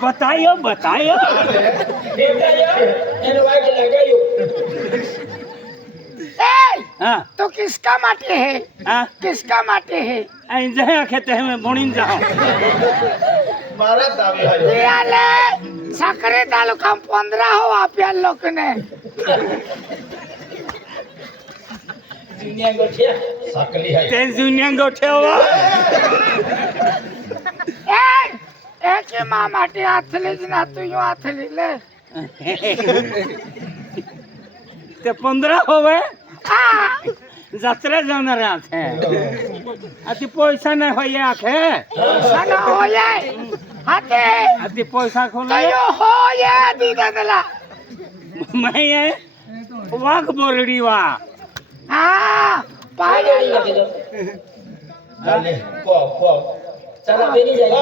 બતાયો બતાયો એને વાગે લગાયું ए, હા तो किसका माटे है હા किसका माटे है અહીં જયા ખેતે અમે ભણીને જાઓ મારા દાવે હાલ્યો. याले साखरे तालुका पंधरा हो आप्या लोक ने દુનિયા ગોઠિયા સાકલી હાય. તે જુનિયા ગોઠ્યો ए એક માં માટે હાથ લઈ ના તું હાથ લઈ લે ते पंधरा होवे हाँ। जत्रे जाणार आहे आखे आती पैसा नाही होय आखे। पैसा होय आखे आती पैसा खोला। तो यो होय दीदा गला मैं ये वाघ बोलडी वा। हा पाहिजे चला बेरी जाईल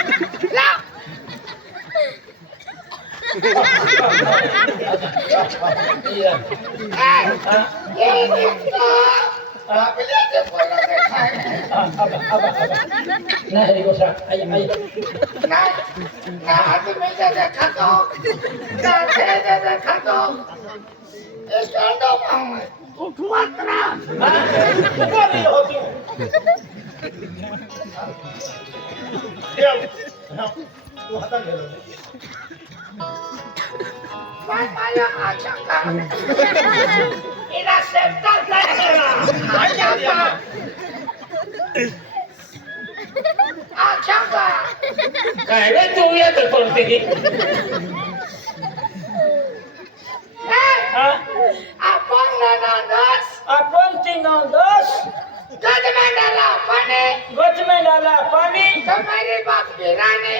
એ રાખ. એ એ દીકરા આ પેલા તે બોલો काय रे तू येत करते की आपण ननंदस आपण तिनंदस गज में डाला पानी गज में डाला पानी तुम्हारी बाप गिराने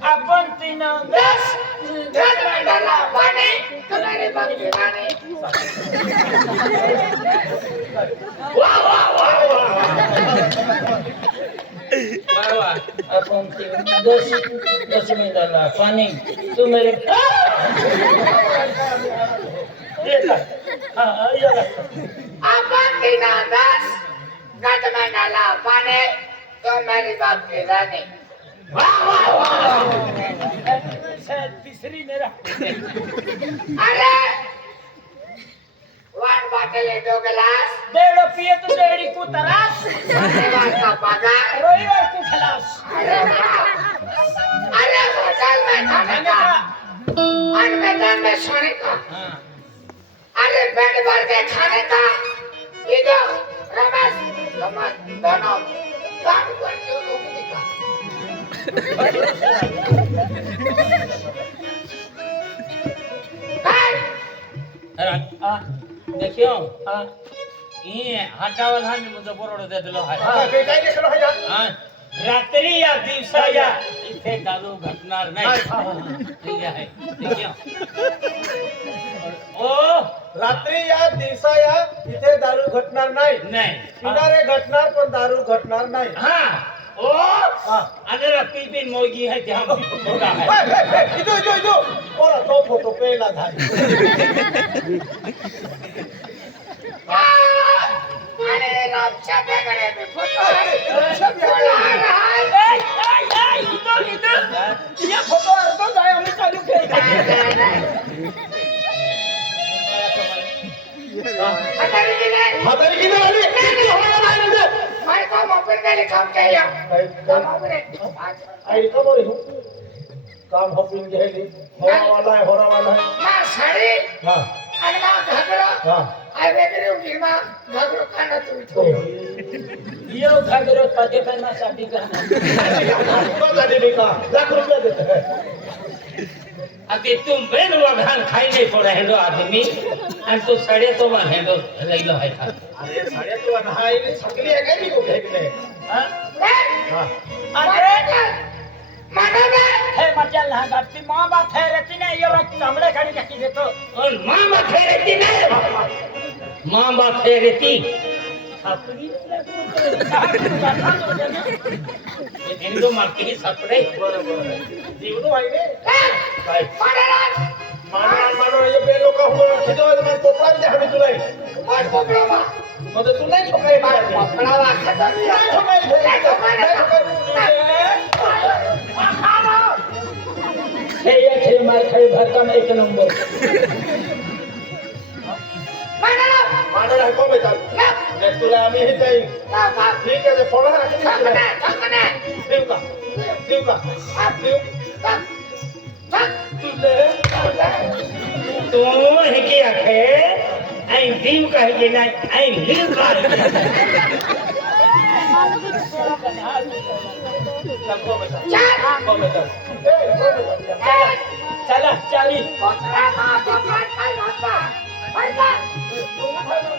abon pino das dan mandala pani kenari bagi pani wah wah wah wah. Wah abon pino das das mandala pani tu meri abon pino das dan mandala pani kenari bagi pani तीसरी मेरा अरे one bottle दो गिलास डेढ़ पिए तो डेढ़ी को तरास रविवार का पगार में खाने में सोने अरे बेड पर के का रमेश दोनों काम करते हो देखियो हाँ ये हटावल हाँ मुझे बोरोड़ दे दिलो हाय हाँ रात्री या दिवसा या इथे दारू घटणार नाही ठीक आहे देखियो ओ रात्री या दिवसा या इथे दारू घटणार नाही. नाही. किनारे घटणार पण दारू घटणार नाही. हा. ओ हा. आणि मोगी है त्या मोगा है हे, हे, हे, इथं, इथं, इथं. तो फ़ोटो पहिला झाला. अरे रामच्या बेगडे में फ़ोटो है रहा है ए, ए, ए, इधर इधर ये फ़ोटो अर्धो जाय आम्ही चालू केली अंदर ही नहीं म्हातारी काम हपून घ्यायले होरावाला आहे साडी आणि मा घागरा हा आई वगैरे उगी मा घागरो काना तू येऊ घागरो पाजे पैना साठी का लाख रुपया देतो. हैं अति तुम बेन वघान खाई नहीं पड़ा हेलो आदमी आणि तो सड़े तो वन हेलो लइलो है था अरे साड्या तू हा इथे छकली आहे काय मी कुठे आहे की नाही हा हे मजा लहान ती मा बात है रेती नाही ये चांबडे खाली टाकी देतो और माँ बाप है रहती नहीं माँ बाप है रहती হিন্দু মাকে সাপড়ে জীবনো আইবে মারার মারার মারার এই বে লোক হলো খিদো মানে পোপড়া দিয়ে হাবি তুলাই মার পোপড়া মা মতে তুলাই ছোকাই মার পোপড়া এক নম্বর মারার কবে তার तुला आम्ही हे जाईल ठीक आहे फोन राखी देऊ का देऊ का देऊ तू हे की आखे ऐ दीव का हे नाही ऐ लिव का कोण बेटा कोण बेटा ए कोण बेटा चला चाली चलो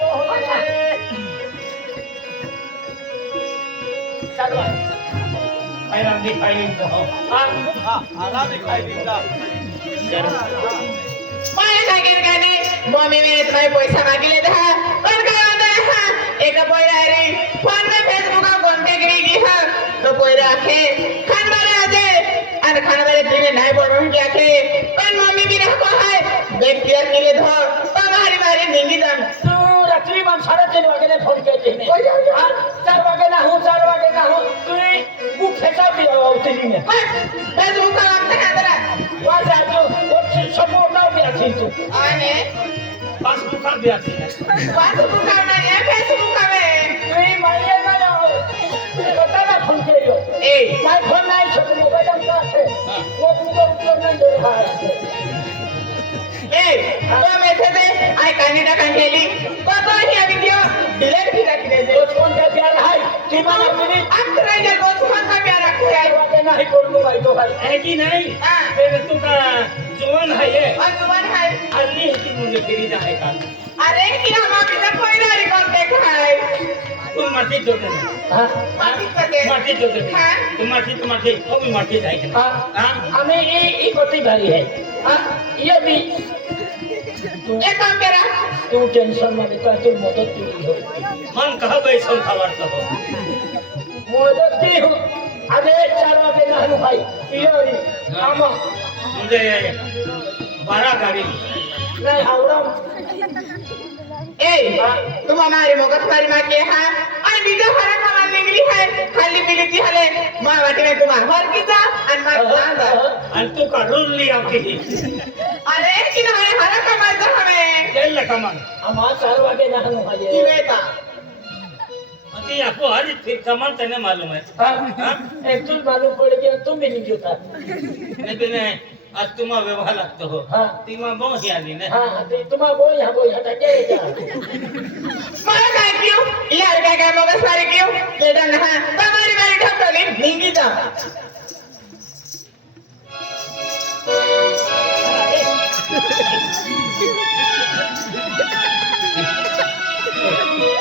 आराम दिखाई तो हाँ आराम दिखाई देता माया सांगेन का नाही मम्मीने तुम्ही पैसा मागिले दहा पण काय होतं हा एका पोयरा रे फोन पे फेसबुक कॉन्टॅक्ट केली हा तो पोयरा आखे खान बारे आजे आणि खान बारे तिने नाही बोलून की आखे पण मम्मी भी रखो है बेग क्लियर केले धो पण मारी मारी निंगी जाण तू रात्री मग साडेतीन वाजेला फोन केले हा? चार वागे ना हो चार वागे ना हो तुम्ही बुक फेसा भी होती ने फेसबुक का वागता ना जरा वा जातो वो सपोर्ट ना भी आती तू ಗೂ ಖೆಸಾಬಿ ಅವತಿನಿ ಬೇದು ಮುಖ ಆಗ್ತೇ ಅದರ ವಾಜಾಜು ಒಟ್ಟು ಸಂಪೂರ್ಣ ಬ್ಯಾಸಿತು ಆನೆ ಪಾಸ್ ಮುಖ ಬ್ಯಾಸಿ ಪಾಸ್ ಮುಖ ನಾ ಏ ಬೇಸು ಮುಖವೇ ನೀ ಮೈಯ ಮನ ಬತಾನ ಫೋನ್ ಕೇಯೋ ಏ ಮೈ ಫೋನ್ ನಾಯಿ ಸಕ ಮೊಬೈಲ್ ಅಂತ ಆಸೆ ಓ ಕುದೋ ಕುದೋ ನೈ ದೇಹಾರ ही की दे तो है ती या है नाही भाई तो भाई है कि नहीं हाँ। फिर तू का जवान है ये। और ज़ुबान है। अली है कि मुझे फिरी जाए का? अरे कि हम अभी तक कोई ना रिकॉर्ड देखा है। तू माटी दो दे हा। माटी पते माटी दो दे हाँ। तू माटी तू माटी वो भी माटी जाए हा। हाँ। आम्ही ही ही गोष्टी भारी है। हा। ये भी एक काम करा. तू टेन्शनमध्ये काहीतरी मदत केली होती. मन का बैसन का वाटलं हो अरे हा. आणि मी जो फरक कमाल खाली पिली ती हले. मला वाटे नाही तुम्हाला हरकीचा आणि माझा आणि तू काढून ली आमची अरे की हमें जेल लगा मन आम्हा चार वागे नाही भाई की बेटा? अति आपको हर फिर कमल तेने मालूम है। हा एकटूच मालूम पड की तुम्ही निघता आज तुम्हा व्यवहार लागतो हो। हा। तीमा ही आली ना। तुम्हा बोल ह्या बोल ह्या टाके मला काय क्यों यार काय काय मगज मारे क्यों बेटा ना तुम्हारी मारी ठपली निंगी जा।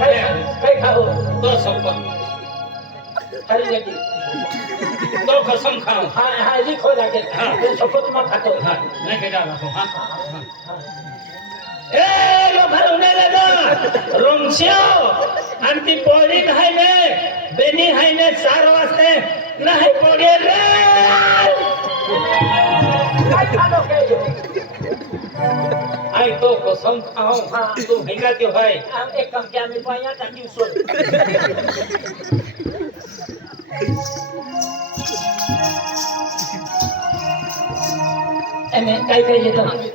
काय काय तो सबको खाली लगी तो कसम खाओ हा हा जी लागेल ते सोबत मग खातो हा नाही केला राखो ए लो भरवणे रे ना रोमशियो आणि ती नाही ने बेनी हाय ने चार वाजते नाही पोळी रे काय खालो काय ભાઈ તો કસમ ખાઉં. હા. તો ભેગા થયો ભાઈ. આમ એક કમ કે અમે પાયા તા દિવસો એને કઈ કહીએ તો મને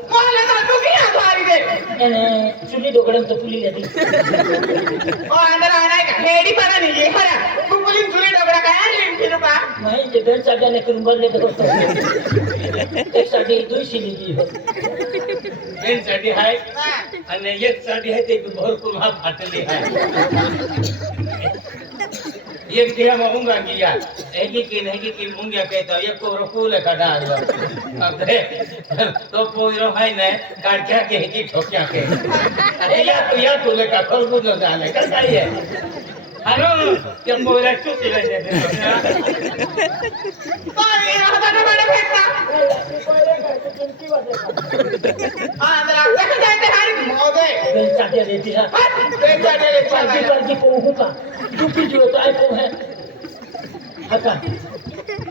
તો દુખી ના આવી ગઈ? चुली डोकड्यात चुली जाते म्हणजे घर सगळ्यांना करून बदले तर करतो त्यासाठी दोनशे निधी साठी आहे आणि एक साठी आहे ते भरपूर हा फाटले आहे yemtiyama ungangia ekikina ekikina ungeketa yekorokule kadanga ate topoiro haine karkya ke ekitokya ke ya tu ya tu le ka kolbuno dale kasaiye Ano? Yung bulag ko sila niya. Sorry, nakata naman ang hita. Ah, nakata ka na ito hari. Mode. Bensa dia dia dia. Bensa dia dia. Pergi pergi pohon ka. Dupi juga tu ayam pohon. Haka.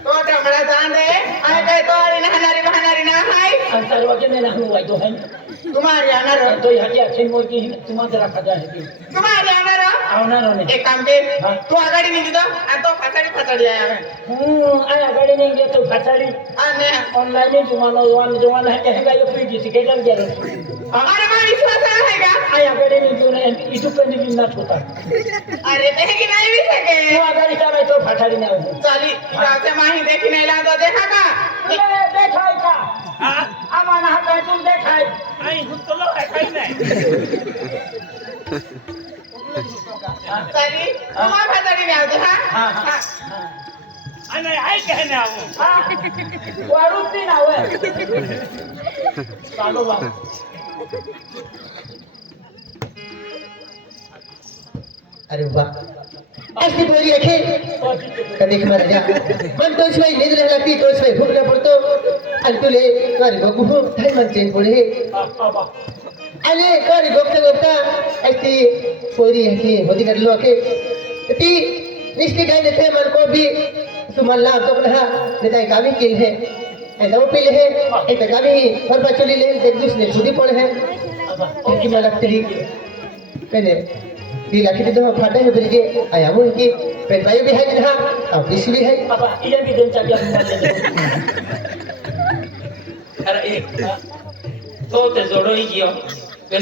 तो टकड़ा जान दे आए कहे तो अरे नहनारी बहनारी ना हाय अंतर वगे में नहनु वाई तो है तुम्हारे आना तो यहाँ की अच्छी मोर की तुम्हारे रखा जाए तुम्हारे आना આવનારો એક કામ કે તું આગાડી નહીં દીધો આ તો ફસાડી ફસાડી આવ્યા હું આ આગાડી નહીં ગયો તું ફસાડી અને ઓનલાઈન જોવાનો જોવાનો જોવાનો હે કે ગાયો પી ગઈ છે કેટલા ગયા અમારે માં વિશ્વાસ ના હે કા આ આગાડી નહીં ગયો ને ઈટુ કંદી બી ના છોતા અરે તે કે ના આવી શકે તું આગાડી કામે તો ફસાડી ના આવું ચાલી રાતે માહી દેખી નહીં લાગો દેખા કા દેખાય કા હા આ માના હા તું દેખાય અહીં હું તો લો કઈ નહીં चाली तुम्हा फाटाडी गावते हा हाँ, हाँ. અને આઈ કહેને આવું वाळूच नाही नाव चालू बा अरे वाह ऐसी बोली रखे कधी मर जा मन तो शिवाय निज राहिला ती तो शिवाय भुगला पडतो आणि तुले कर बघू काय म्हणते पुढे अहिले करि गोप्ता गोप्ता यति छोरी यति होदी कर लोके। यति निस्के गए थे मन को भी सुमल्ला तो कहा नेता कावी किल है। ऐसा वो पीले है एक कावी घर पर चली ले जगदीश ने छुटी पड़े है। इनकी मैं लगती है पहले दिला तो के दो फाटे है बिरगे आया वो इनकी पेटाई भी है जिन्हा अब बीस भी है। पापा इधर भी दिन चाहिए अरे हाँ। तो ते जोड़ो ही किया। ओ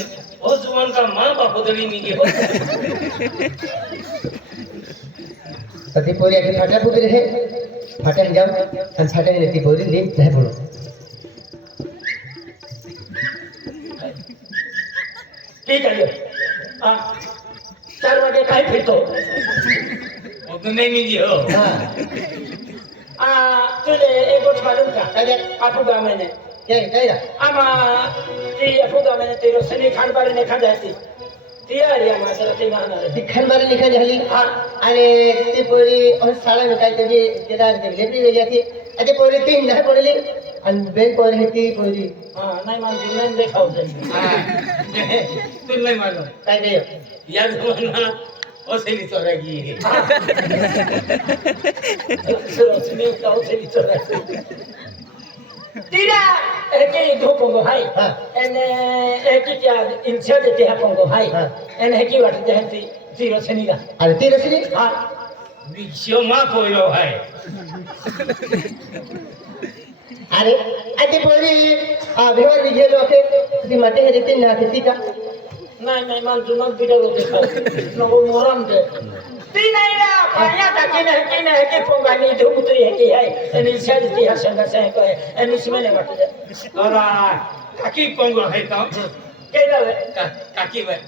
सती पूरी अति फटे पूरी है फटे जाओ सन छटे ने पूरी नीम तह बोलो। की चाहिए आ चार बजे खाई फिर तो। वो तो नहीं मिली हो। हाँ। आ तू एक बोझ मालूम क्या तेरे आपको गाँव में ने ये कहिए आमा ते अपुदाने ते रस्त्याने खांडबारी नेखा जायचे ती आली माणसाला ते मारणार ती खंबारी निकाल झाली आणि ते पोरी शाळा निकाल त्याची त्याला लेबरी वेगळी होती. आणि ते पोरी तीन नाही पडली. आणि बेन पोरी हे ती पोरी. हा नाही मानते नाही देखाव तू नाही मानव काय नाही. या जमाना असेली चोरागी आहे. दुसरं তিৰা একে ইটো পংগো হাই এনে একে কিয়া ইনছে দে তিহা পংগো হাই এনে হেকি ৱাটে দে হেতি জিৰো চেনিগা আৰে তিৰা চেনি আ নিছো মা কইলো হাই আরে আতে পরি আবে হই গিয়ে লোকে তুমি মাঠে হেতে না কিতা না না মান জুনন বিটা গতে নব মরাম দে কাকি কঙ্গ হয় কাকি ভাই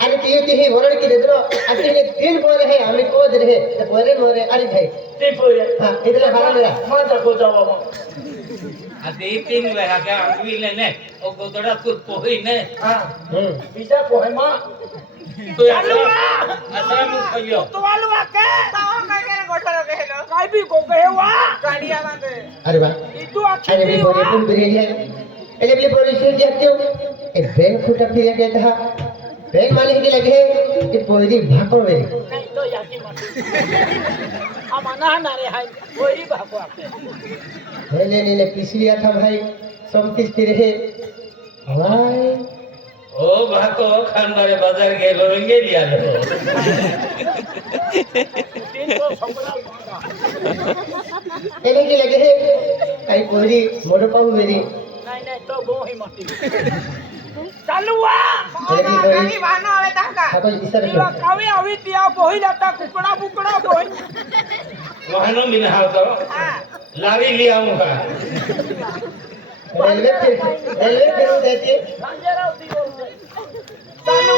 अरे तियो तिही भरण की देदरो अरे ये दिन बोल रहे हमें को दे रहे बोले बोले अरे भाई ते बोले हां इधर भरा मेरा मां जा को जाओ Haditin beragam wile ne, ogododa kur pohi ne. Bisa pohi ma. Tu alu ma. Asal mu khoyo. Tu alu ma ke? Tawa kai ke ne gotara ke no. Kai bi ko ke wa. Kaniya ma de. Are ba. Itu akhi bi wa. Are bi pun beriya. Ele bi producer jate ho. E bank futa pire de tha. Bank मालिक के लगे कि पोरी भागो रे नहीं तो याकी मार না না রে হাই ওই বাবু আপনি ले ले भाई सब किस रहे भाई ও ভাতো খানদারে বাজার গেল রঙে দিয়া দেব এনে কি লাগে তাই করি মোর পাউ মেরি নাই নাই তো বহি মতি চালুয়া কি করি ভানো আবে তাকা হাতো ইসার কি কাউই আবি দিয়া বহি দাতা কুকড়া বুকড়া বহি वहानो मिन हाव तो लारी लिया हूँ रेलवे फिर रेलवे फिर देती अरे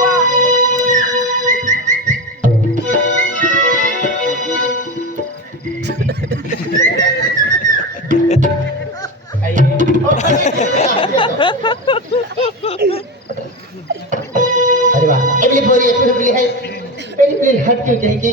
वाह। एबली बोरी एक रुपये है। पहली पहली हट क्यों कहेगी।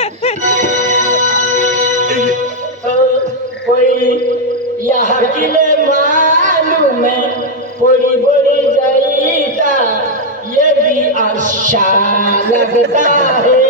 कोई यहाँ किले मालूम है बड़ी लगता है।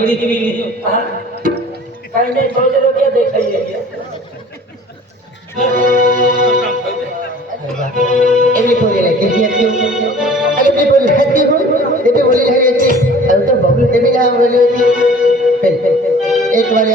तब बदड़ी भी नहीं हाँ कहीं सोच रहे क्या देखाइए एवरी बोली लगे कहती हूँ अरे एवरी बोली कहती हूँ एवरी बोली लगे अब तो बबलू एवरी नाम बोली होती एक बार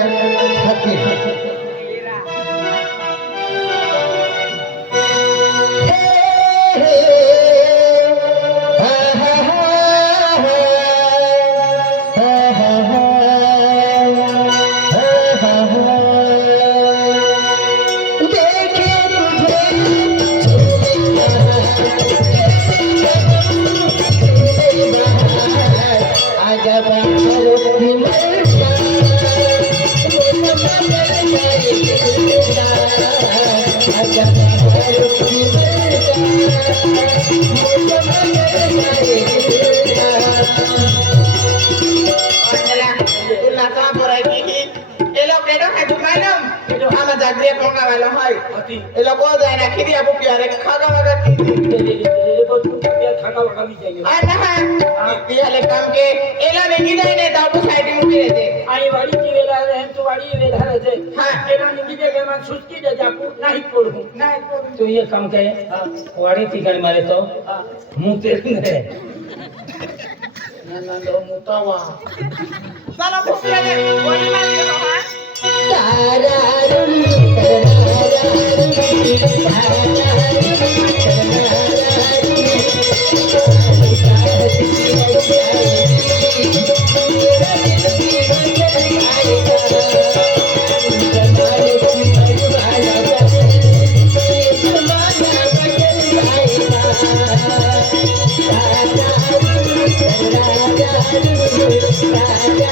होनी चाहिए और हाँ पीले काम के एला में गिदे ने दाबू साइड में उठे थे आई वाली की वेला रे हम तो वाली वेला रे थे हाँ एला ने गिदे के मैं सुस्ती दे जाकू नहीं पड़ू नहीं पड़ू तो ये काम के वाड़ी थी गण मारे तो मुँह तेरे ने ना ना लो मुतावा चलो भूखे ने वाली मारे तो हाँ तारारुम तारारुम तारारुम Thank you. i don't you.